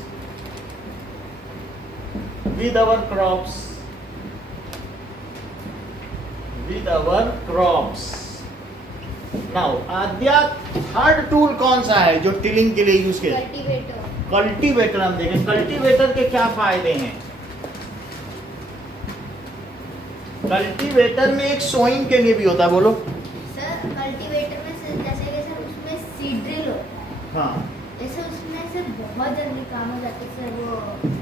with our crops, with our crops. Now, आद्या थर्ड टूल कौन सा है जो टिलिंग के लिए यूज किया? कल्टीवेटर। कल्टीवेटर। हम देखें कल्टीवेटर के क्या फायदे हैं। कल्टीवेटर में एक सोइंग के लिए भी होता है, बोलो। सर कल्टीवेटर में से जैसे कि सर उसमें सीड ड्रिल होता है, हाँ, जैसे उसमें से बहुत जल्दी काम हो जाता है सर वो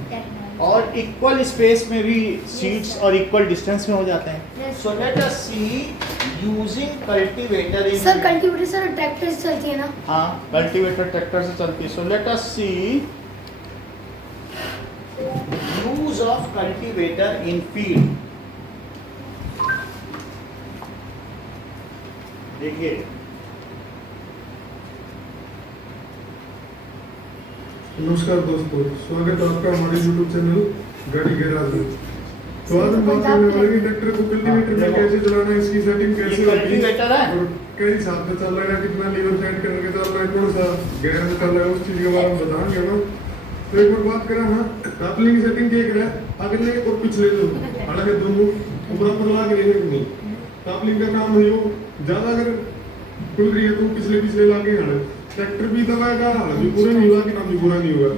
टेक्नोलॉजी। और इक्वल स्पेस में भी सीड्स sir. और इक्वल डिस्टेंस में हो जाते हैं। Yes, सो sir. लेट अस सी यूजिंग कल्टीवेटर इन, सर कल्टीवेटर सर ट्रैक्टर से चलती है ना? हाँ, कल्टीवेटर ट्रैक्टर से चलती है। So let us see use of cultivator in field. देखिए, नमस्कार दोस्तों, स्वागत है आपका हमारे YouTube चैनल गाड़ी गैराज में। तो आज हम बात करने वाले हैं ट्रैक्टर को कल्टीवेटर में कैसे चलाना है, इसकी सेटिंग कैसे ये होगी कल्टीवेटर है। और कई हिसाब से चल रहा है, कितना लीवर साइड करके चल रहा है, कौन सा गियर में चल रहा है, उस चीज के बारे में बताएंगे ना। तो एक बार बात करें हाँ कापलिंग सेटिंग क्या है, अगले और पिछले जो हालांकि दोनों बराबर ला के लेने को कापलिंग का काम है, यो ज्यादा अगर खुल रही है तो पिछले पिछले लागे हड़ ट्रैक्टर भी दबाएगा, जो पूरा नहीं हुआ कि ना भी पूरा नहीं हुआ,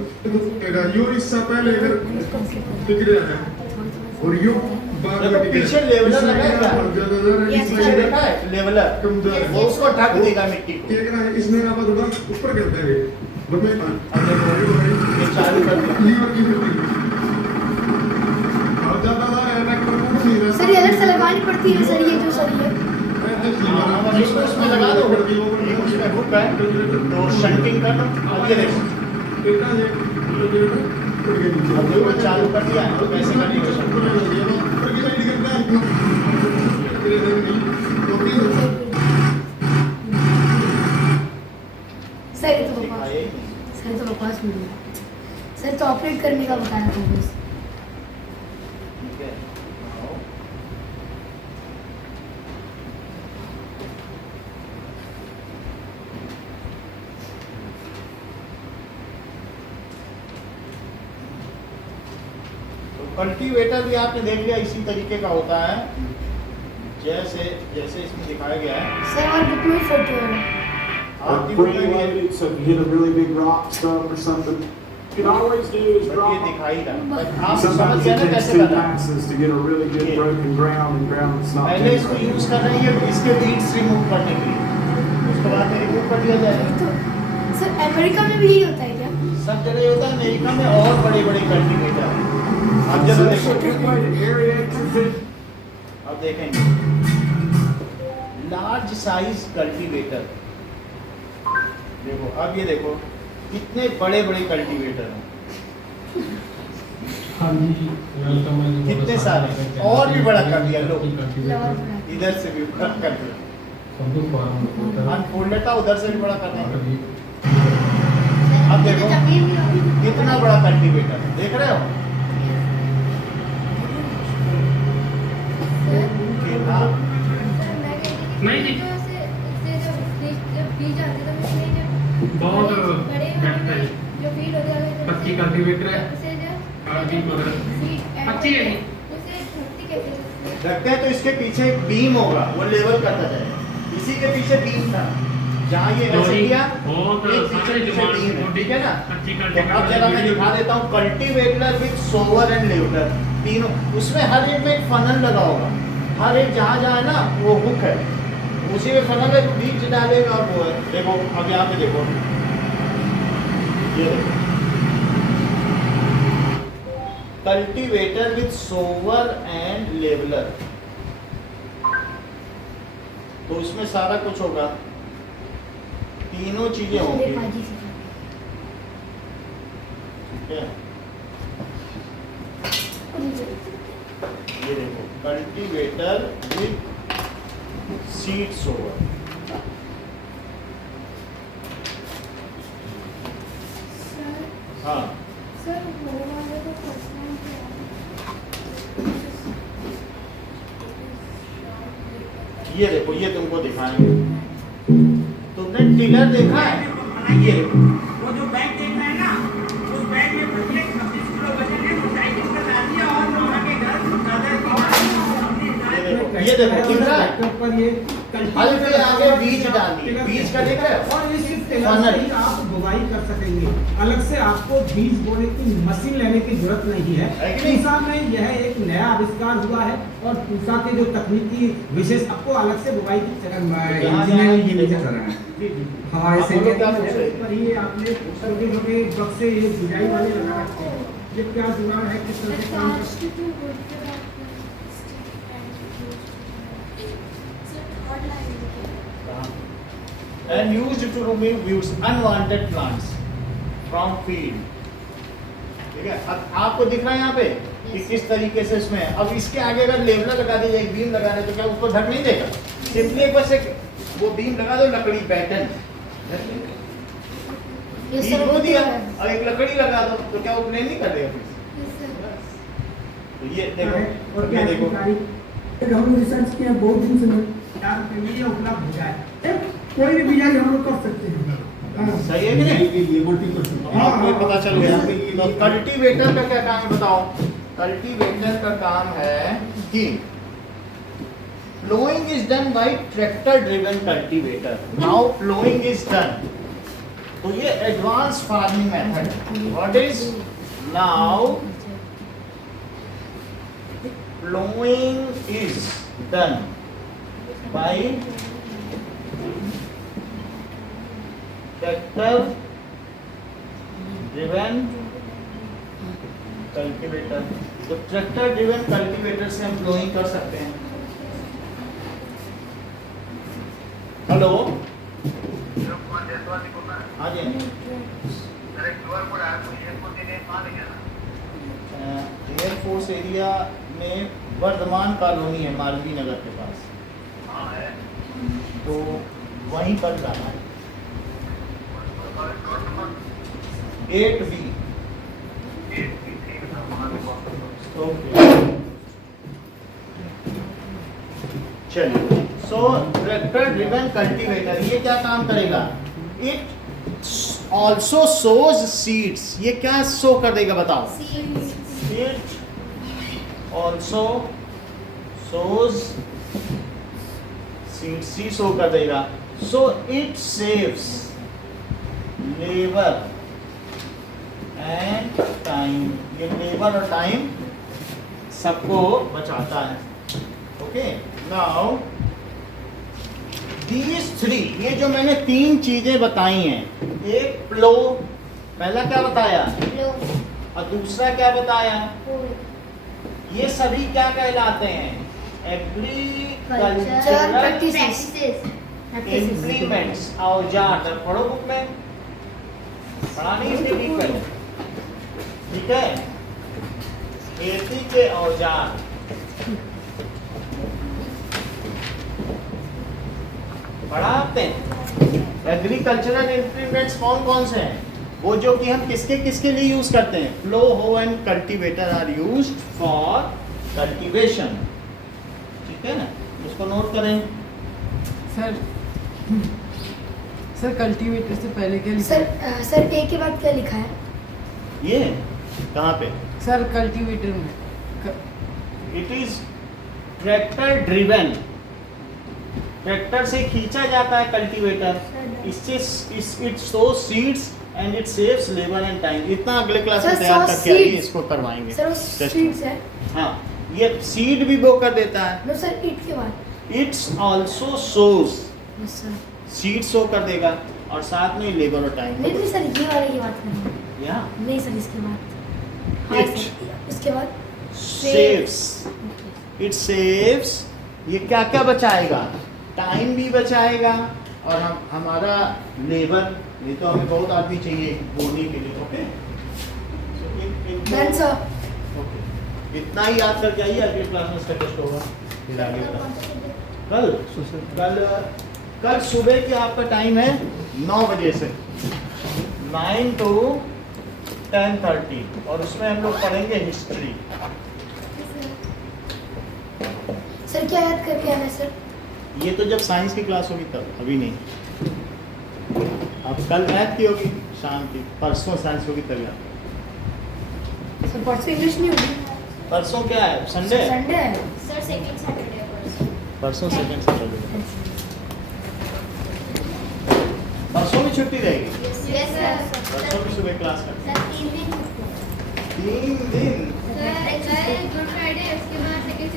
यो हिस्सा पहले अगर टिक रहा है और यो बाद में टिक पीछे लेवलर लगा है क्या? ज्यादा पीछे देखा है लेवलर, कमजोर वो उसको ढक देगा मिट्टी को। क्या है इसमें आप थोड़ा ऊपर करते हैं बदले अब देखो ये चालू कर दिया। लीवर की फिटिंग और ज्यादा ट्रैक्टर को नहीं रहा सर ये अलग से लगानी पड़ती है सर, ये जो सर ये हाँ, इसको इसमें लगा दो, ये उसमें हुक है तो शंटिंग कर दो। अब ये देखो अब देखो चालू कर दिया है, कैसे करनी है सर ये तो बकवास, सर तो बकवास वीडियो, सर तो ऑपरेट करने का बताया था बस। ठीक है। आओ। तो कल्टीवेटर भी आपने देख लिया इसी तरीके का होता है, जैसे जैसे इसमें दिखाया गया है। सर और बुक में फोटो है। आपकी Quick वीडियो भी है, load, so if you hit a really big rock stump or something, you can always do is but drop ये दिखाई रहा, बट आप समझ Sometimes गए it ना takes कैसे two करना है। passes to get a really good Yeah. broken ground and ground that's not पहले big इसको enough. यूज कर रहे हैं इसके बीट्स रिमूव करने के लिए, उसके बाद में रिमूव कर दिया जाएगा। तो सर अमेरिका में भी यही होता है क्या? सब जगह होता है, अमेरिका में और बड़े बड़े कल्टीवेटर हैं। अब जरा So देखो, it's a good way to aerate your fish. अब देखेंगे लार्ज साइज कल्टीवेटर, देखो अब ये देखो कितने बड़े बड़े कल्टीवेटर हैं, हाँ जी वेलकम है। कितने सारे और भी बड़ा कर दिया लोग, लाहौर इधर से भी बड़ा कर दिया, संदूक फार्म अनफोल्डेड था उधर से भी बड़ा कर देंगे। अब देखो कितना बड़ा कल्टीवेटर है, देख रहे हो कितना नहीं बहुत पच्ची कल्टीवेटर है, पच्ची है रखते हैं तो इसके पीछे एक बीम होगा, वो लेवल करता जाएगा। इसी के पीछे बीम था, जहाँ ये ऐसे किया एक पीछे पीछे बीम है, ठीक है ना। तो अब जरा मैं दिखा देता हूँ cultivator with sower and leveller तीनों, उसमें हर एक में एक फनल लगा होगा, हर एक जहाँ जहाँ है ना वो हुक है, उसी में फनल है, बीच डालेगा और वो है। देखो अब यहाँ पे देखो, ये देखो cultivator with sower and leveller, तो उसमें सारा कुछ होगा, तीनों चीजें होंगी, ठीक है। ये देखो कल्टीवेटर विद सीड सोवर, हाँ सर वो वाले को फंसना है ये देखो, ये तुमको दिखाएंगे, तुमने टिलर देखा है, ये देखो वो जो बैग देख रहे हैं ना, उस बैग में 26 किलो वजन है, मोटाई कितना डाली है और लोहा के ये देखो दिख रहा है, पर ये हल्के आगे बीज डाली, बीज का दिख रहा है, और इस टेलर से आप बुवाई कर सकेंगे, अलग से आपको बीज बोने की मशीन लेने की जरूरत नहीं है। है कि नहीं? पूसा में यह एक नया आविष्कार हुआ है और पूसा के जो तकनीकी विशेष आपको अलग से बुवाई की हमारे आप से लोग क्या पूछ रहे थे? पर ये आपने छोटे छोटे बक्से ये जुड़ाई वाले लगा रखे हैं, ये क्या जुगाड़ है, किस तरह से काम करते हैं? and used to remove weeds, unwanted plants from field, ठीक है। अब आपको दिख रहा है यहाँ पे कि किस तरीके से इसमें है। अब इसके आगे अगर लेवलर लगा दीजिए, एक बीम लगा दे तो क्या ऊपर ढक नहीं देगा, सिंपली बस एक वो बीम लगा दो, लकड़ी पैटर्न बीम को दिया और एक लकड़ी लगा दो तो क्या वो प्लेन नहीं कर देगा, तो ये देखो, और क्या ये देखो, हम लोग रिसर्च किया बहुत दिन से यार ये उपलब्ध हो जाए कोई भी बिजाई हम लोग कर सकते हैं। हाँ। सही है कि नहीं? आपको ये पता चल गया। तो कल्टीवेटर का क्या काम है बताओ? कल्टीवेटर का काम है कि ploughing is done by tractor driven cultivator. Now ploughing is done, तो ये advance farming method. What is now ploughing is done by tractor driven cultivator. तो ट्रैक्टर ड्रिवन कल्टीवेटर से हम प्लोइंग कर सकते हैं। हेलो, हाँ जी, एयरफोर्स एरिया में वर्धमान कॉलोनी है मालवीय नगर के पास, तो वहीं पर जाना है। 8B। ओके, चलिए। सो ट्रैक्टर ड्रिवन कल्टीवेटर ये क्या काम करेगा? It also sows seeds. ये क्या शो कर देगा बताओ? इट ऑल्सो सोज सीड्स, सी शो कर देगा। So it saves labour and time. ये लेबर और टाइम सबको बचाता है। ओके, नाउ these 3, ये जो मैंने 3 चीजें बताई हैं, एक प्लो, पहला क्या बताया, और दूसरा क्या बताया, ये सभी क्या कहलाते हैं? एग्रीकल्चरल इम्प्लीमेंट्स, औजार। पढ़ो बुक में, पढ़ा नहीं इसने ठीक पहले, ठीक है? खेती के औजार। पढ़ा आपने? एग्रीकल्चरल इम्प्लीमेंट्स कौन कौन से हैं? वो जो कि हम किसके किसके लिए यूज करते हैं? Plough, hoe and cultivator are used for cultivation. ठीक है ना? इसको नोट करें। सर कल्टीवेटर से पहले क्या लिखा सर है? सर ए के बाद क्या लिखा है? ये कहाँ पे? सर कल्टीवेटर में it is tractor driven. Tractor से खींचा जाता है कल्टीवेटर। इससे it shows seeds and it saves labour and time. इतना अगले क्लास में सर, तैयार so करके आइए, seeds- इसको करवाएंगे। सर वो टेस्ट सीड्स है। हाँ, ये सीड भी बो कर देता है। नो सर, इट के बाद। It's also shows, yes sir. Seed show कर देगा और साथ में लेबर और टाइम। नहीं सर, ये वाले की बात कर रहे हैं। या नहीं सर, इसके बाद। हाँ It. सर, इसके बाद सेव्स, इट सेव्स। ये क्या क्या बचाएगा? टाइम भी बचाएगा और हम हमारा लेबर, ये तो हमें बहुत आदमी चाहिए बोने के लिए। Okay, done sir. ओके, इतना ही याद करके आइए, अगले क्लास में इसका टेस्ट होगा। फिर आगे कल कल कल सुबह के आपका टाइम है 9 बजे से 9 to 10:30 और उसमें हम लोग पढ़ेंगे हिस्ट्री। सर क्या याद करके आना है सर? ये तो जब साइंस की क्लास होगी तब, अभी नहीं। अब कल मैथ की होगी शाम की, परसों साइंस होगी तब याद। सर परसों इंग्लिश नहीं होगी। परसों क्या है? संडे। संडे है। सर सेकंड सैटरडे परसों सेकंड सैटरडे। परसों भी छुट्टी रहेगी। Yes sir. परसों भी सुबह क्लास कर। सर 3 दिन 3 दिन। सर गुड फ्राइडे, उसके बाद सेकंड